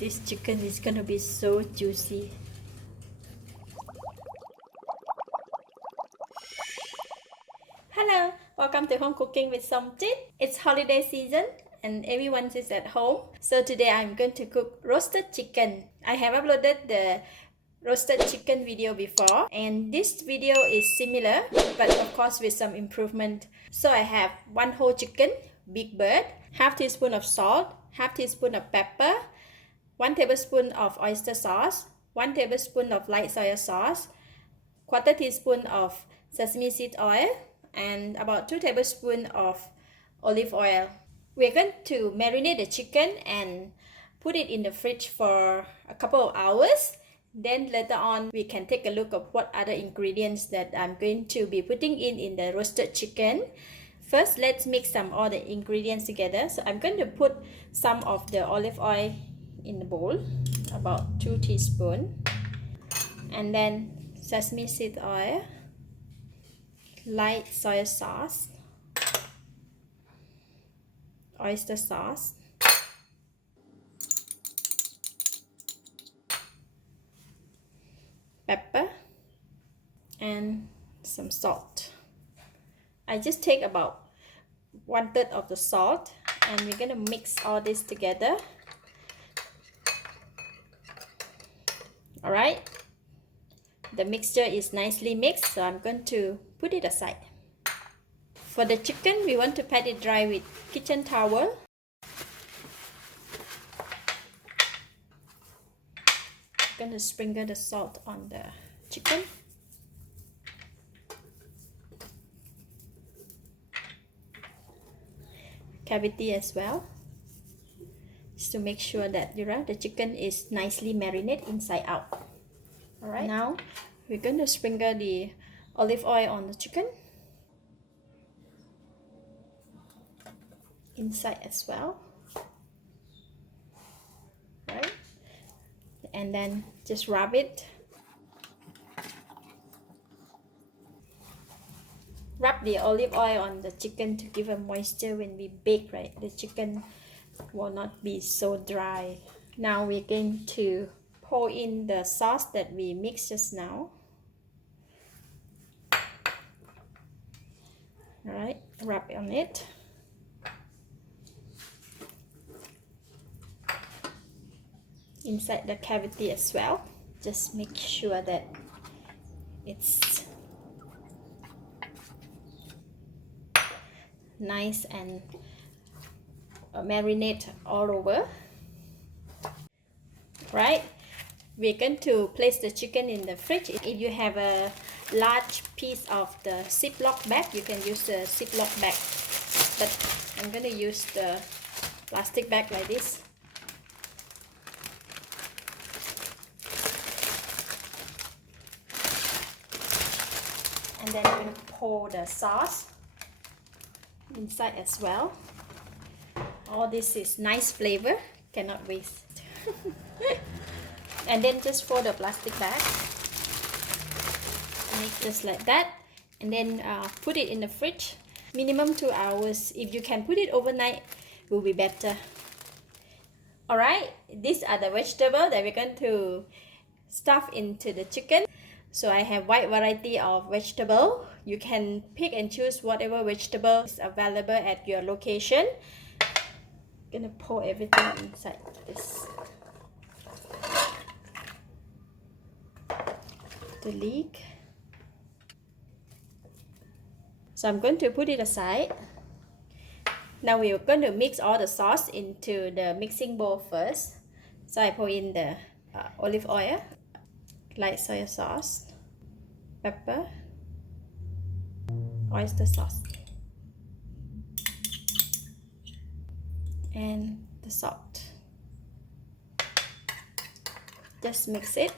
This chicken is gonna be so juicy. Hello, welcome to Home Cooking with Somjit. It's holiday season and everyone is at home. So today I'm going to cook roasted chicken. I have uploaded the roasted chicken video before, and this video is similar but of course with some improvement. So I have one whole chicken, big bird, half teaspoon of salt, half teaspoon of pepper, 1 tablespoon of oyster sauce, 1 tablespoon of light soy sauce, quarter teaspoon of sesame seed oil, and about 2 tablespoons of olive oil. We're going to marinate the chicken and put it in the fridge for a couple of hours. Then later on we can take a look at what other ingredients that I'm going to be putting in the roasted chicken. First, let's mix some all the ingredients together. So I'm going to put some of the olive oil in the bowl, about 2 teaspoons, and then sesame seed oil, light soy sauce, oyster sauce, pepper, and some salt. I just take about 1/3 of the salt, and we're gonna mix all this together. All right, the mixture is nicely mixed, so I'm going to put it aside. For the chicken, we want to pat it dry with kitchen towel. I'm going to sprinkle the salt on the chicken. Cavity as well, just to make sure that the chicken is nicely marinated inside out. All right, now we're going to sprinkle the olive oil on the chicken, inside as well, right? And then just rub it. Rub the olive oil on the chicken to give a moisture when we bake, right? The chicken will not be so dry. Now we're going to pour in the sauce that we mixed just now. All right, rub on it. Inside the cavity as well. Just make sure that it's nice and marinate all over. Right, we're going to place the chicken in the fridge. If you have a large piece of the Ziploc bag, you can use the Ziploc bag, but I'm going to use the plastic bag like this. And then I'm going to pour the sauce inside as well. All this is nice flavor, cannot waste. And then just fold the plastic bag, make just like that, and then put it in the fridge minimum 2 hours. If you can put it overnight, will be better. All right, these are the vegetables that we're going to stuff into the chicken. So I have wide variety of vegetable. You can pick and choose whatever vegetable is available at your location. I'm gonna pour everything inside this. The lid. So I'm going to put it aside. Now we're going to mix all the sauce into the mixing bowl first. So I pour in the olive oil, light soy sauce, pepper, oyster sauce, and the salt. Just mix it.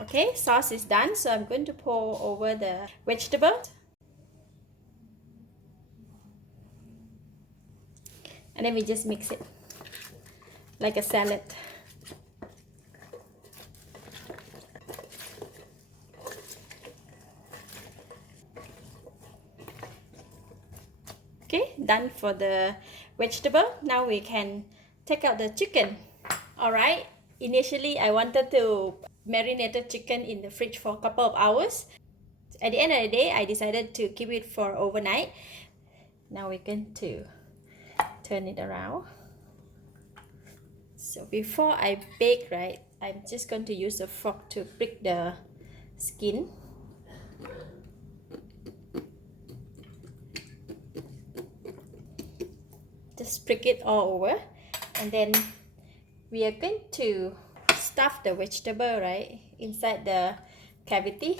Okay, sauce is done, so I'm going to pour over the vegetable. And then we just mix it like a salad. Okay, done for the vegetable. Now we can take out the chicken. Alright, initially I wanted to marinate the chicken in the fridge for a couple of hours. At the end of the day, I decided to keep it for overnight. Now we're going to turn it around. So before I bake, right, I'm just going to use a fork to prick the skin. Just prick it all over, and then we are going to stuff the vegetable right inside the cavity.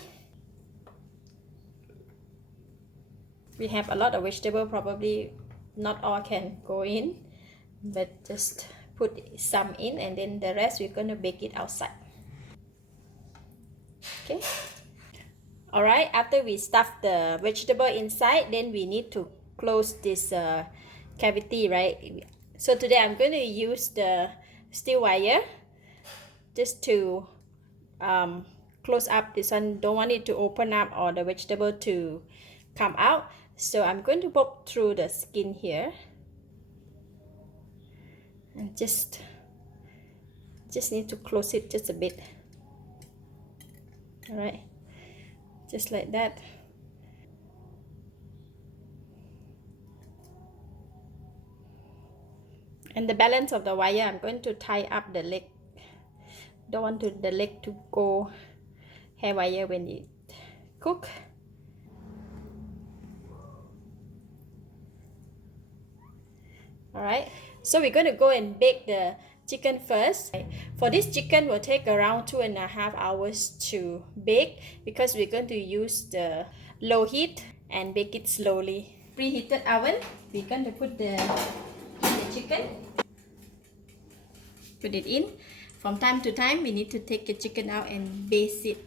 We have a lot of vegetable, probably not all can go in, but just put some in, and then the rest we're going to bake it outside. Okay. Alright, after we stuff the vegetable inside, then we need to close this cavity, right? So today I'm going to use the steel wire just to close up this one. Don't want it to open up or the vegetable to come out. So I'm going to poke through the skin here and just need to close it just a bit. Alright, just like that. And the balance of the wire, I'm going to tie up the leg. Don't want the leg to go haywire when it cook. Alright, so we're going to go and bake the chicken first. For this chicken will take around 2.5 hours to bake, because we're going to use the low heat and bake it slowly. Preheated oven, we're going to put the chicken. Put it in. From time to time, we need to take the chicken out and baste it.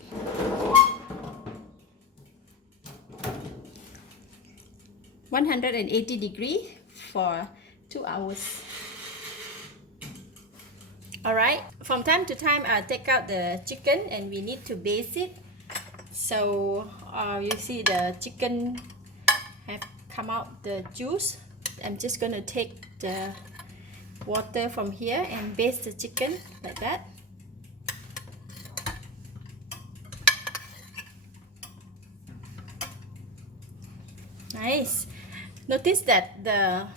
(180°) for 2 hours. Alright, from time to time I'll take out the chicken and we need to baste it. So you see the chicken have come out the juice. I'm just going to take the water from here and baste the chicken like that. Nice. Notice that the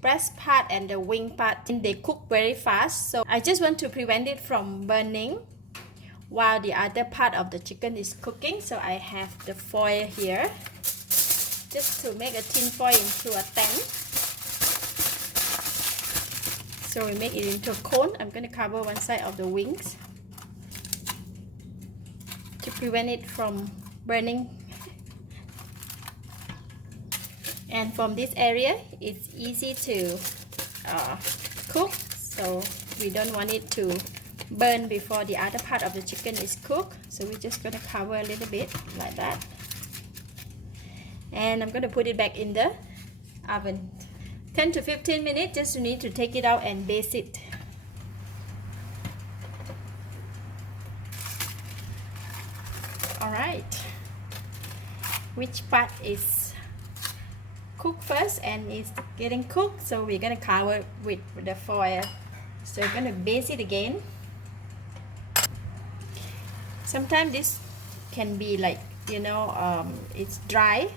breast part and the wing part, they cook very fast, so I just want to prevent it from burning while the other part of the chicken is cooking. So I have the foil here just to make a tin foil into a pan. So we make it into a cone. I'm going to cover one side of the wings to prevent it from burning. And from this area, it's easy to cook, so we don't want it to burn before the other part of the chicken is cooked. So we're just going to cover a little bit like that. And I'm going to put it back in the oven. 10 to 15 minutes, just need to take it out and baste it. Alright, which part is cooked first and is getting cooked? So we're going to cover with the foil. So we're going to baste it again. Sometimes this can be like, it's dry.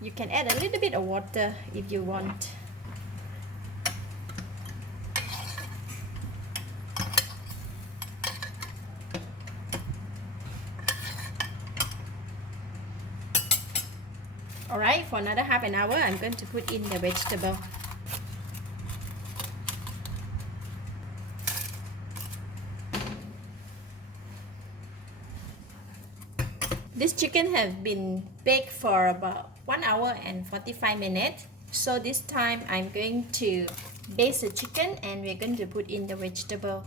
You can add a little bit of water if you want. Alright, for another half an hour, I'm going to put in the vegetable. This chicken has been baked for about 1 hour and 45 minutes. So this time I'm going to baste the chicken and we're going to put in the vegetable.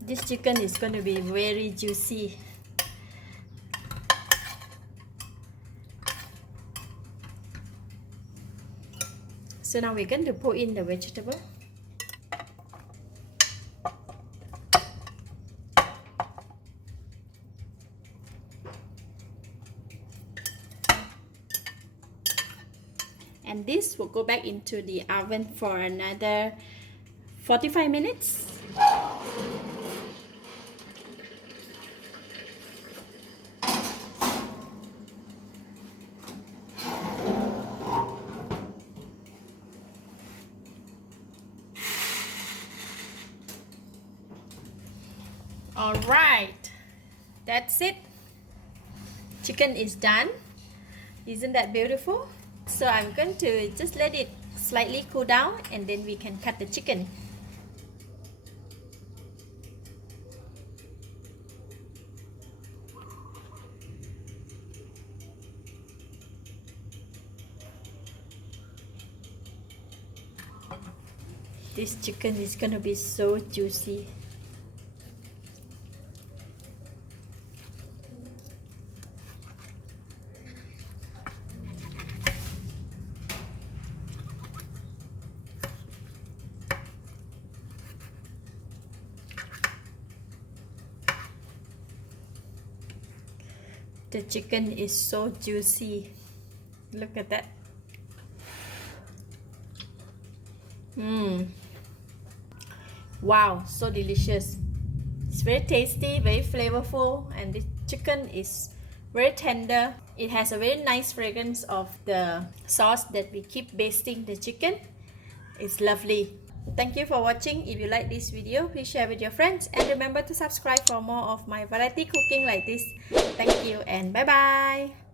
This chicken is going to be very juicy. So now we're going to put in the vegetable. and this will go back into the oven for another 45 minutes. Alright, that's it. Chicken is done. Isn't that beautiful? So I'm going to just let it slightly cool down and then we can cut the chicken. This chicken is gonna be so juicy. The chicken is so juicy. Look at that. Wow, so delicious. It's very tasty, very flavorful, and the chicken is very tender. It has a very nice fragrance of the sauce that we keep basting the chicken. It's lovely. Thank you for watching. If you like this video, please share with your friends and remember to subscribe for more of my variety cooking like this. Thank you and bye bye.